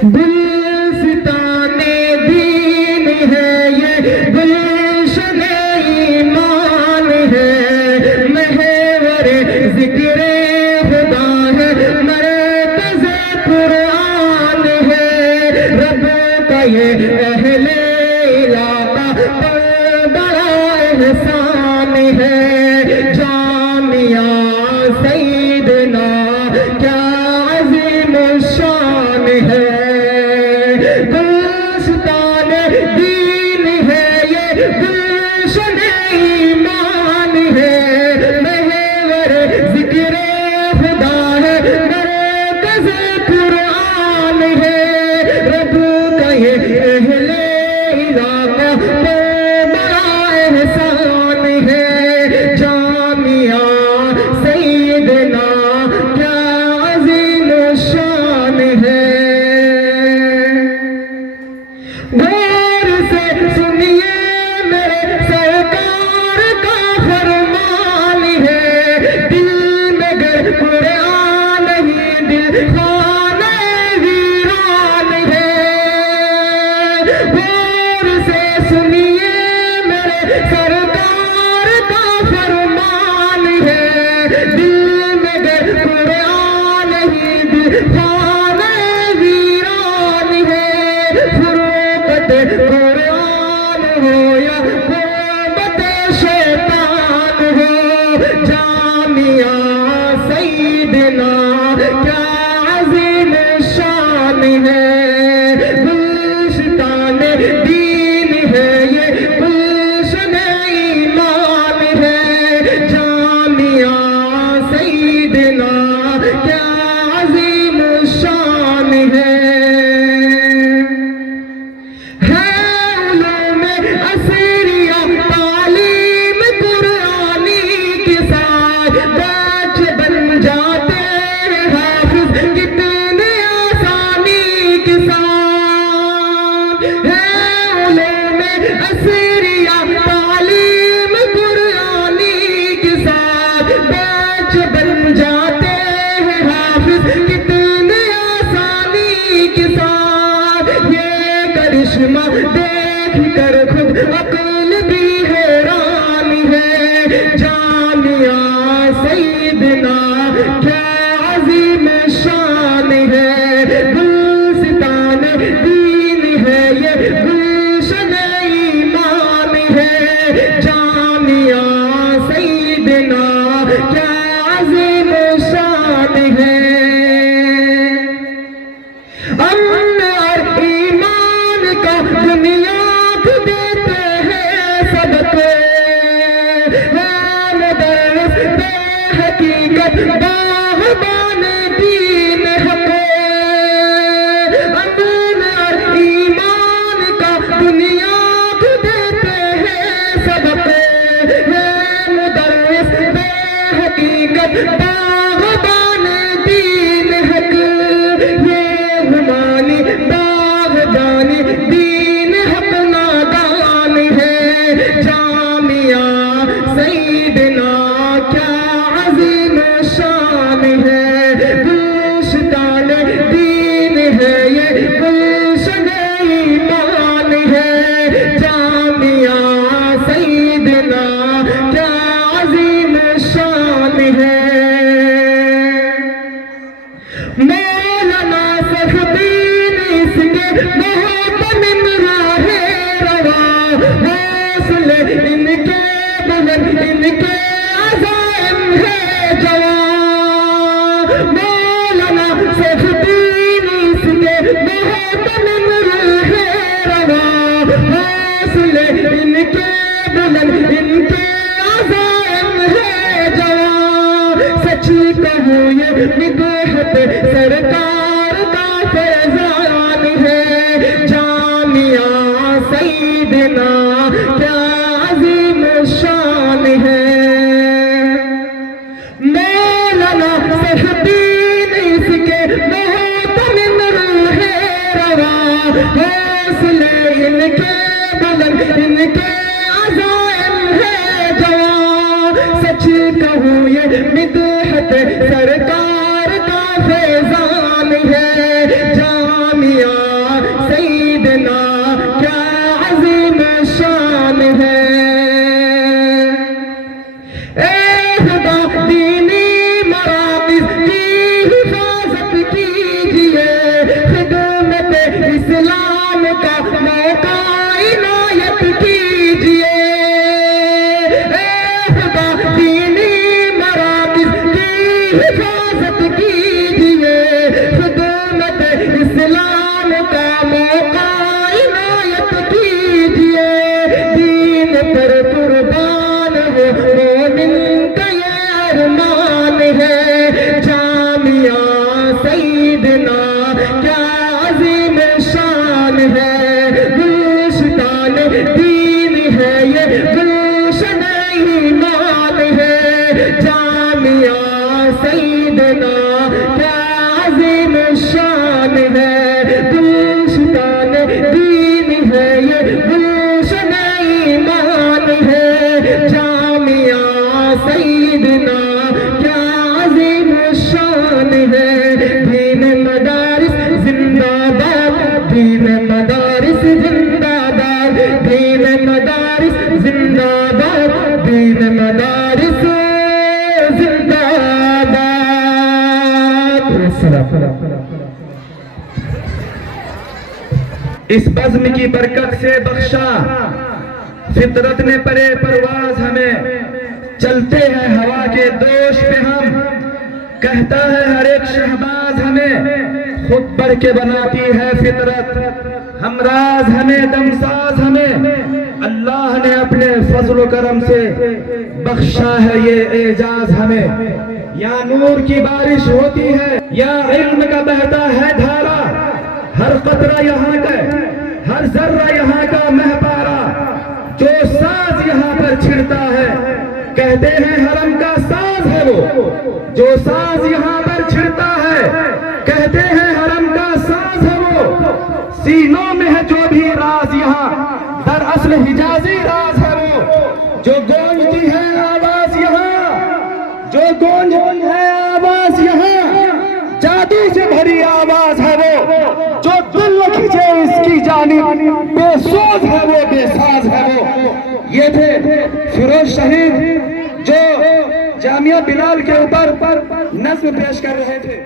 گلستان دین ہے یہ گلشن ایمان ہے محور ذکر خدا ہے مرکز قرآن ہے رب کا یہ اہل علاقہ پر بڑا احسان ہے جامعہ سیدنا کیا عظیم الشان ہے گلستان دین ہے یہ گلشن ایمان ہے محور ذکر خدا ہے مرکز قرآن ہے رب کا یہ اہل علاقہ پر بڑا احسان ہے جامعہ سیدنا کیا عظیم الشان ہے غور سے سنیے میرے سرکار کا فرمان ہے دل میں گر قرآن ہی دل خانہ ویران ہے غور سے سنیے میرے سرکار کا فرمان ہے دل میں گر قرآن ہی دل خانہ ویران ہے فروقت قرآن ہو یا قربت شیطان ہو جامعہ سیدنا کیا عظیم شان ہے گلستان دین ہے یہ گلشن ایمان ہے جامعہ سیدنا کیا عظیم شان ہے علوم عصریہ تعلیم قرآنی کے ساتھ بچ بن جاتے ہیں حافظ کتنے آسانی کے ساتھ علوم عصریہ تعلیم قرآنی کے ساتھ بچ بن جاتے ہیں حافظ کتنے آسانی کے ساتھ یہ کرشمہ دیکھ کر خود عقل بھی حیران ہے جامعہ سیدنا کیا عظیم شان ہے گلستان دین ہے یہ گلشن ایمان ہے جامعہ سیدنا کیا عظیم شان ہے امن اور ایمان کا بنیاد دیتے ہیں سب کو مدرس بے حقیقت باغبان دین حق امن اور ایمان کا بنیاد دیتے ہیں سب کو مدرس بے حقیقت باغبان دین حق غمانی باغبانی دین حق نادان ہے جامعہ سیدنا کیا عظیم شان ہے گلستان دین ہے یہ گلشن ایمان ہے جامعہ سیدنا کیا عظیم شان ہے مولانا سخدین اس کے محتمم راہ روا حوصلے ان کے بلند ان کے عزائم ہے جوان مولانا سخدین اس کے محتمم راہ روا حوصلے ان کے بلند ان کے عزائم ہے جوان سچ کہوں یہ مدحت سرکار کا فیضان ہے اس بزم کی برکت سے بخشا، فطرت نے پرے پرواز ہمیں، چلتے ہیں ہوا کے دوش پہ ہم، کہتا ہے ہر ایک شہباز ہمیں، خود بڑھ کے بناتی ہے فطرت، ہمراز ہمیں دمساز ہمیں، اللہ نے اپنے فضل و کرم سے بخشا ہے یہ اعجاز ہمیں۔ یا نور کی بارش ہوتی ہے، یا علم کا بہتا ہے دھارا، ہر قطرہ یہاں کا، ہر ذرہ یہاں کا مہپارا، جو ساز یہاں پر چھڑتا ہے کہتے ہیں حرم کا ساز ہے وہ، جو ساز یہاں پر چھڑتا ہے کہتے ہیں حرم کا ساز ہے وہ، سینوں میں ہے جو بھی راز یہاں دراصل حجازی راز ہے وہ، جو گونجتی ہے آواز یہاں، جو گونجتی ہے آواز یہاں جادو سے بھری آواز ہے وہ، جو دل کھینچے اس کی جانب بے سوز ہے وہ، بے ساز ہے وہ۔ یہ تھے فیروز شہید جو جامعہ بلال کے اوپر نظم پیش کر رہے تھے۔